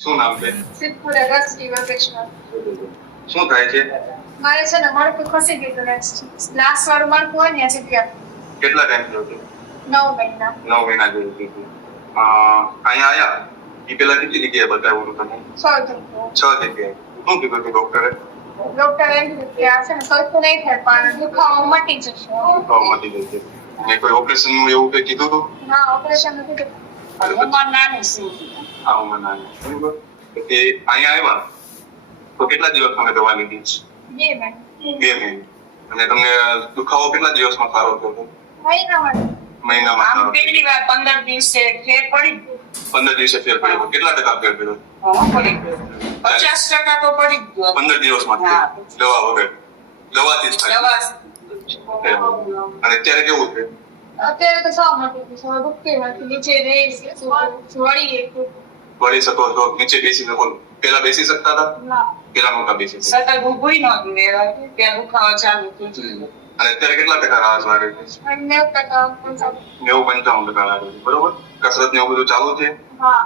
શું નામ છે? સિદ્ધપુરા રસ્તી વગેશમાં. શું થાય છે? મારે છે ને માળખું ખસી ગયું લાસ્ટ વાળું માળખું હોય ને જગ્યા કેટલા ટાઈમ થયો હતો? 9 મહિના. 9 મહિના જેવું થયું હતું. અહીંયા આયા એ પેલા કેટલી જગ્યાએ બતાવ્યું તમે? 6 જગ્યા. 6 જગ્યાએ. શું કીધું હતું ડોક્ટરે? ડોક્ટર એમ કીધું કે આ છે ને સસ્તું નહીં થાય પણ દુખાવો મટી જશે. તો મટી ગઈ છે. ને કોઈ ઓપરેશન નું એવું કંઈ કીધું હતું? ના ઓપરેશન નથી કીધું. ઉંમર નાની છે. હા ઉંમર નાની. બરોબર. તો અહીંયા આવ્યા તો કેટલા દિવસ તમે દવા લીધી? 2 મહિના. 2 મહિના. અને તમને દુખાવો કેટલા દિવસમાં સારો થયો હતો? મહિનામાં આમ સારો. પહેલી વાર 15 દિવસે ફેર પડી ગયો. 15 દિવસે ફેર પડ્યો. કેટલા ટકા ફેર પડ્યો? પડી ગયો. 50% તો પડી ગયો. 15 દિવસમાં જ? હા. દવા વગર? દવાથી જ થાય? દવા અને અત્યારે કેવું છે? અત્યારે તો સાવ મટી ગયું છે. દુખતી નથી. નીચે વળી વળી શકો છો? નીચે બેસી શકો? પેલા બેસી શકતા હતા? ના. પેલા નહોતા બેસી શકતા. સતત ઊભું નહોતું રહેવાતું. ત્યાં દુખાવા ચાલુ થયું. અને અત્યારે કેટલા ટકા રાહત લાગે છે? 90% 90-95% લાગે છે. બરોબર. કસરત ને એવું બધું ચાલુ છે? હા.